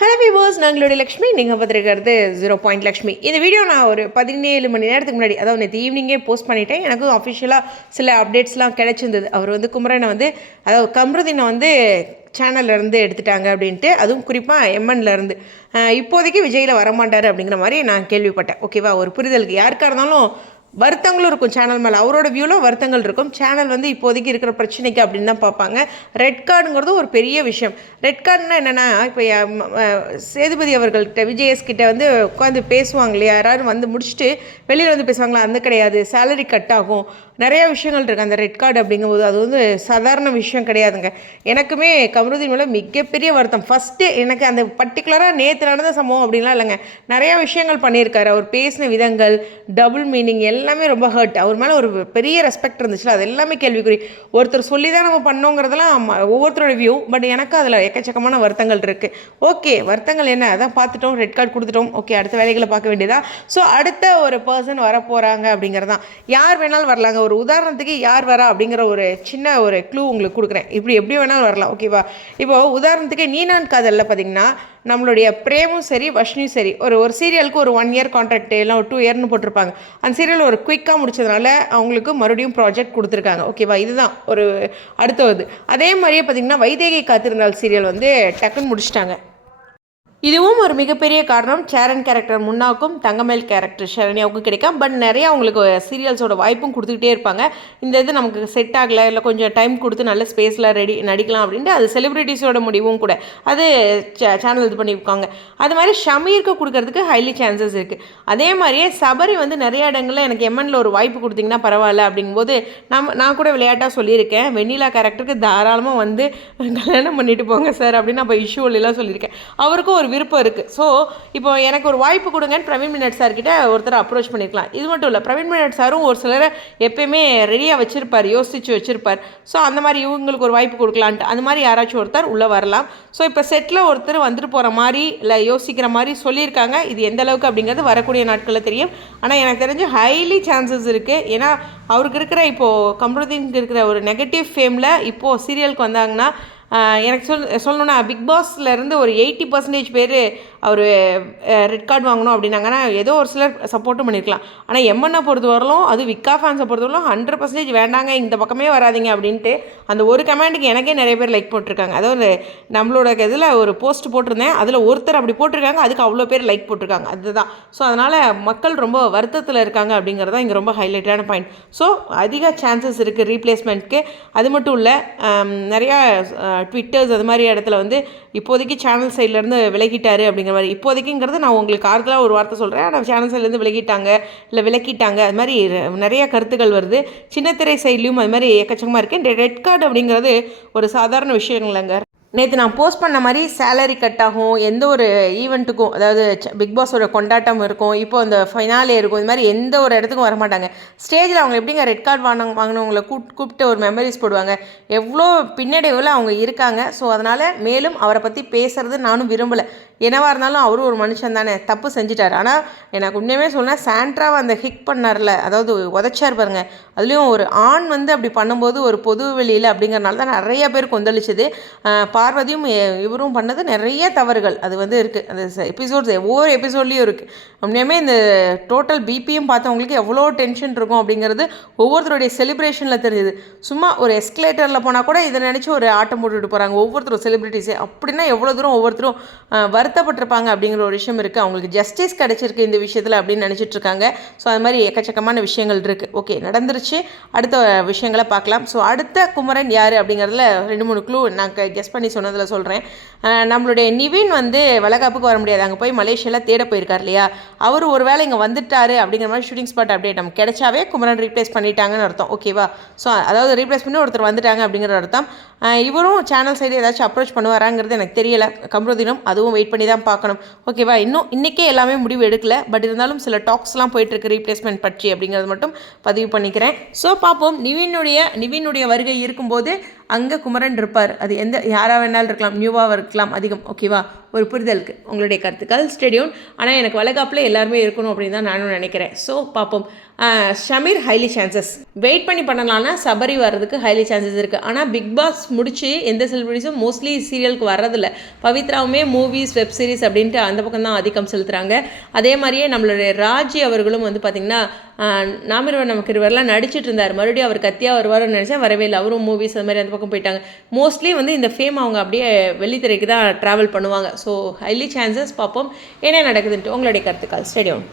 Hello viewers நாங்களுடைய Lakshmi. நீங்கள் பார்த்துருக்கிறது zero point Lakshmi. இந்த video நான் ஒரு பதினேழு மணி நேரத்துக்கு முன்னாடி அதாவது நேற்று ஈவினிங்கே போஸ்ட் பண்ணிட்டேன். எனக்கும் அஃபிஷியலாக சில அப்டேட்ஸ்லாம் கிடச்சிருந்தது. அவர் வந்து குமரனை வந்து அதாவது கம்ருதினை வந்து சேனல்ல இருந்து எடுத்துட்டாங்க அப்படின்ட்டு. அதுவும் குறிப்பாக எம்என்லேருந்து இப்போதைக்கு விஜயில் வரமாட்டார் அப்படிங்கிற மாதிரி நான் கேள்விப்பட்டேன். ஓகேவா ஒரு புரிதலுக்கு யாருக்காக இருந்தாலும் வருத்தங்களும் இருக்கும் சேனல் மேலே. அவரோட வியூவில் வருத்தங்கள் இருக்கும். சேனல் வந்து இப்போதைக்கு இருக்கிற பிரச்சனைக்கு அப்படின்னு தான் பார்ப்பாங்க. ரெட் கார்டுங்கிறது ஒரு பெரிய விஷயம். ரெட் கார்டுனா என்னென்னா இப்போ சேதுபதி அவர்கள்ட்ட விஜயஸ் கிட்ட வந்து உட்காந்து பேசுவாங்க இல்லையா? யாராவது வந்து முடிச்சுட்டு வெளியில் வந்து பேசுவாங்களா? அந்த கிடையாது. சேலரி கட் ஆகும். நிறைய விஷயங்கள் இருக்குது அந்த ரெட் கார்டு அப்படிங்கும்போது அது வந்து சாதாரண விஷயம் கிடையாதுங்க. எனக்குமே கமருதீன் மேலே மிகப்பெரிய வருத்தம். ஃபஸ்ட்டு எனக்கு அந்த பர்டிகுலராக நேற்று நடந்த சம்பவம் அப்படின்லாம் இல்லைங்க. நிறையா விஷயங்கள் பண்ணியிருக்காரு. அவர் பேசின விதங்கள் டபுள் மீனிங் எல்லாமே ரொம்ப ஹர்ட் அவர் மேலே ஒரு பெரிய ரெஸ்பெக்ட் இருந்துச்சுல. அது எல்லாமே கேள்விக்குறி. ஒருத்தர் சொல்லி தான் நம்ம பண்ணோங்கிறதெல்லாம் ம- ஒவ்வொருத்தரோட வியூ பட் எனக்கு அதில் எக்கச்சக்கமான வருத்தங்கள் இருக்குது ஓகே வருத்தங்கள் என்ன? அதான் பார்த்துட்டோம். ரெட் கார்டு கொடுத்துட்டோம். ஓகே அடுத்த வேலைகளை பார்க்க வேண்டியதா? ஸோ அடுத்த ஒரு பர்சன் வர போகிறாங்க அப்படிங்கிறது தான் யார் வேணாலும் வரலாங்க. ஒரு உதாரணத்துக்கு யார் வரா அப்படிங்கிற ஒரு சின்ன ஒரு க்ளூ உங்களுக்கு கொடுக்குறேன். இப்படி எப்படி வேணாலும் வரலாம் ஓகேவா இப்போ உதாரணத்துக்கு நீனான் காதலில் பார்த்தீங்கன்னா நம்மளுடைய பிரேமும் சரி வஷ்ணியும் சரி ஒரு ஒரு சீரியலுக்கு ஒரு ஒன் இயர் கான்ட்ராக்ட் எல்லாம் ஒரு டூ இயர்னு போட்டிருப்பாங்க. அந்த சீரியல் ஒரு குயிக்காக முடிச்சதுனால அவங்களுக்கு மறுபடியும் ப்ராஜெக்ட் கொடுத்துருக்காங்க ஓகேவா இதுதான் ஒரு அடுத்தது. அதே மாதிரியே பார்த்தீங்கன்னா வைதேகி காத்திருந்தால் சீரியல் வந்து டக்குன்னு முடிச்சிட்டாங்க. இதுவும் ஒரு மிகப்பெரிய காரணம். சேரன் கேரக்டர் முன்னாக்கும் தங்கமேல் கேரக்டர் ஷரண்யாவுக்கும் கிடைக்கும் பட் நிறைய அவங்களுக்கு சீரியல்ஸோட வாய்ப்பும் கொடுத்துக்கிட்டே இருப்பாங்க. இந்த இது நமக்கு செட் ஆகலை இல்லை கொஞ்சம் டைம் கொடுத்து நல்ல ஸ்பேஸில் ரெடி நடிக்கலாம் அப்படின்ட்டு அது செலிப்ரிட்டிஸோட முடிவும் கூட. அது சேனல் இது பண்ணியிருக்காங்க. அது மாதிரி ஷமீருக்கு கொடுக்கறதுக்கு ஹைலி சான்சஸ் இருக்குது அதே மாதிரியே சபரி வந்து நிறைய இடங்களில் எனக்கு எம்என்ல ஒரு வாய்ப்பு கொடுத்தீங்கன்னா பரவாயில்ல அப்படிங்கும்போது நம்ம நான் கூட விளையாட்டாக சொல்லியிருக்கேன். வெண்ணிலா கேரக்டருக்கு தாராளமாக வந்து கல்யாணம் பண்ணிட்டு போங்க சார் அப்படின்னு இப்போ இஷ்யூலாம் சொல்லியிருக்கேன். அவருக்கும் ஒரு விருப்பம் இருக்குது ஸோ இப்போ எனக்கு ஒரு வாய்ப்பு கொடுங்கன்னு பிரவீன் மினட் சார்கிட்ட ஒருத்தர் அப்ரோச் பண்ணியிருக்கலாம் இது மட்டும் இல்லை பிரவீன் மினட் சாரும் ஒரு சிலரை எப்பயுமே ரெடியாக வச்சுருப்பார் யோசித்து வச்சுருப்பார். ஸோ அந்த மாதிரி இவங்களுக்கு ஒரு வாய்ப்பு கொடுக்கலான்ட்டு அந்த மாதிரி யாராச்சும் ஒருத்தர் உள்ளே வரலாம். ஸோ இப்போ செட்டில் ஒருத்தர் வந்துட்டு போகிற மாதிரி இல்லை யோசிக்கிற மாதிரி சொல்லியிருக்காங்க. இது எந்த அளவுக்கு அப்படிங்கிறது வரக்கூடிய நாட்களில் தெரியும். ஆனால் எனக்கு தெரிஞ்சு ஹைலி சான்சஸ் இருக்குது ஏன்னா அவருக்கு இருக்கிற இப்போது கம்ருதீனுக்கு இருக்கிற ஒரு நெகட்டிவ் ஃபேமில் இப்போது சீரியலுக்கு வந்தாங்கன்னா எனக்கு சொல் சொல்லணுன்னா பிக் பாஸ்ல இருந்து ஒரு எயிட்டி பர்சன்டேஜ் பேர் அவர் ரெட் கார்டு வாங்கணும் அப்படின்னாங்கன்னா ஏதோ ஒரு சிலர் சப்போர்ட்டும் பண்ணியிருக்கலாம் ஆனால் எம்என்னை பொறுத்தவரையிலும் அது விக்கா ஃபேன்ஸை பொறுத்தவரையிலும் ஹண்ட்ரட் பர்சன்டேஜ் வேண்டாங்க இந்த பக்கமே வராதீங்க அப்படின்ட்டு அந்த ஒரு கமெண்ட்டுக்கு எனக்கே நிறைய பேர் லைக் போட்டிருக்காங்க. அதாவது நம்மளோட இதில் ஒரு போஸ்ட் போட்டிருந்தேன் அதில் ஒருத்தர் அப்படி போட்டிருக்காங்க அதுக்கு அவ்வளோ பேர் லைக் போட்டிருக்காங்க. அதுதான். ஸோ அதனால் மக்கள் ரொம்ப வருத்தத்தில் இருக்காங்க அப்படிங்கிறது தான் இங்கே ரொம்ப ஹைலைட்டான பாயிண்ட் ஸோ அதிக சான்சஸ் இருக்குது ரீப்ளேஸ்மெண்ட்க்கு அது மட்டும் இல்லை நிறையா ட்விட்டர்ஸ் அது மாதிரி இடத்துல வந்து இப்போதைக்கு சேனல் சைட்லேருந்து விலகிட்டார் அப்படிங்கிற மாதிரி. இப்போதைக்குங்கிறது நான் உங்களுக்கு ஆறுதலாக ஒரு வார்த்தை சொல்கிறேன் ஆனால் சேனல்ஸ்லேருந்து விலகிட்டாங்க இல்லை விலக்கிட்டாங்க அது மாதிரி நிறைய கருத்துக்கள் வருது. சின்னத்திரை சைட்லேயும் அது மாதிரி எக்கச்சக்கமாக இருக்குது இந்த ரெட் கார்டு அப்படிங்கிறது ஒரு சாதாரண விஷயம் இல்லைங்க. நேற்று நான் போஸ்ட் பண்ண மாதிரி சேலரி கட் ஆகும். எந்த ஒரு ஈவெண்ட்டுக்கும் அதாவது பிக் பாஸோட கொண்டாட்டம் இருக்கும். இப்போ இந்த ஃபைனாலே இருக்கும். இது மாதிரி எந்த ஒரு இடத்துக்கும் வர மாட்டாங்க. ஸ்டேஜில் அவங்க எப்படிங்க ரெட் கார்டு வாங்க வாங்கினவங்களை கூப் கூப்பிட்டு ஒரு மெமரிஸ் போடுவாங்க. எவ்வளோ பின்னடைவில் அவங்க இருக்காங்க. ஸோ அதனால் மேலும் அவரை பற்றி பேசுகிறது நானும் விரும்பலை. என்னவாக இருந்தாலும் அவரும் ஒரு மனுஷன் தானே. தப்பு செஞ்சிட்டார். ஆனால் எனக்கு உண்மையுமே சொன்னால் சாண்ட்ராவை அந்த ஹிக் பண்ணார்ல அதாவது உதச்சார் பாருங்க. அதுலேயும் ஒரு ஆண் வந்து அப்படி பண்ணும்போது ஒரு பொது வெளியில் அப்படிங்கிறனால தான் நிறைய பேர் கொந்தளிச்சது. பார்வதியும் இவரும் பண்ணது நிறைய தவறுகள். அது வந்து இருக்குது அந்த எபிசோட்ஸ் ஒவ்வொரு எபிசோட்லேயும் இருக்குது உண்மையுமே இந்த டோட்டல் பிபியும் பார்த்தவங்களுக்கு எவ்வளோ டென்ஷன் இருக்கும் அப்படிங்கிறது ஒவ்வொருத்தருடைய செலிப்ரேஷனில் தெரிஞ்சுது சும்மா ஒரு எஸ்கலேட்டரில் போனால் கூட இதை நினச்சி ஒரு ஆட்டம் போட்டுட்டு போகிறாங்க ஒவ்வொருத்தரும் செலிப்ரிட்டிஸே அப்படின்னா எவ்வளோ தூரம் ஒவ்வொருத்தரும் வரு வருத்தப்பட்டிருப்பாங்க அப்படிங்கிற ஒரு விஷயம் இருக்குது அவங்களுக்கு ஜஸ்டிஸ் கிடைச்சிருக்கு இந்த விஷயத்தில் அப்படின்னு நினச்சிட்ருக்காங்க ஸோ அது மாதிரி எக்கச்சக்கமான விஷயங்கள் இருக்குது ஓகே நடந்துருச்சு. அடுத்த விஷயங்களை பார்க்கலாம். ஸோ அடுத்த குமரன் யார் அப்படிங்கிறதுல ரெண்டு மூணு க்ளூ நான் கெஸ் பண்ணி சொன்னதில் சொல்கிறேன் நம்மளுடைய நிவின் வந்து வளகாப்புக்கு வர முடியாது. அங்கே போய் மலேசியாவில் தேட போயிருக்கார் இல்லையா? அவர் ஒரு வேளை இங்கே வந்துட்டார் அப்படிங்கிற மாதிரி ஷூட்டிங் ஸ்பாட் அப்டேட் நம்ம கிடைச்சாவே குமரன் ரீப்ளேஸ் பண்ணிட்டாங்கன்னு அர்த்தம். ஓகேவா ஸோ அதாவது ரீப்ளேஸ் பண்ணி ஒருத்தர் வந்துட்டாங்க அப்படிங்கிற அர்த்தம். இவரும் சேனல் சைடு ஏதாச்சும் அப்ரோச் பண்ணுவாராங்கிறது எனக்கு தெரியல. கம்ருதினும் அதுவும் வெயிட் பண்ணி தான் பார்க்கணும். ஓகேவா இன்னும் இன்றைக்கே எல்லாமே முடிவு எடுக்கலை. பட் இருந்தாலும் சில டாக்ஸ்லாம் போயிட்டுருக்கு ரீப்ளேஸ்மெண்ட் பற்றி அப்படிங்கிறது மட்டும் பதிவு பண்ணிக்கிறேன். ஸோ பார்ப்போம். நிவினுடைய நிவினுடைய வருகை இருக்கும்போது அங்கே குமரன் இருப்பார். அது எந்த யாராக வேணாலும் இருக்கலாம் நியூவாக இருக்கலாம் அதிகம் ஓகேவா ஒரு புரிதலுக்கு உங்களுடைய கருத்துக்கள் ஸ்டெடியூன் ஆனால் எனக்கு வளகாப்பில் எல்லாருமே இருக்கணும் அப்படின்னு தான் நானும் நினைக்கிறேன். ஸோ பார்ப்போம் ஷமீர் ஹைலி சான்சஸ் வெயிட் பண்ணி பண்ணலாம்னா சபரி வர்றதுக்கு ஹைலி சான்சஸ் இருக்குது ஆனால் பிக் பாஸ் முடிச்சு எந்த செலிபிரிட்டிஸும் மோஸ்ட்லி சீரியலுக்கு வர்றதில்ல. பவித்ராவுமே மூவிஸ் வெப் சீரிஸ் அப்படின்ட்டு அந்த பக்கம் தான் ஆதிக்கம் செலுத்துகிறாங்க அதே மாதிரியே நம்மளுடைய ராஜி அவர்களும் வந்து பார்த்திங்கன்னா நாமிருவன் நமக்கு நடிச்சிட்டு இருந்தார் மறுபடியும் அவர் கத்தியாக வருவார்னு நினச்சா வரவே இல்லை. அவரும் மூவிஸ் அந்த மாதிரி அந்த பக்கம் போயிட்டாங்க. மோஸ்ட்லி வந்து இந்த ஃபேம் அவங்க அப்படியே வெள்ளித்திரைக்கு தான் ட்ராவல் பண்ணுவாங்க. ஸோ ஹைலி சான்சஸ் பார்ப்போம். என்ன நடக்குதுன்ட்டு உங்களுடைய கருத்துக்கள். ஸ்டேடியம்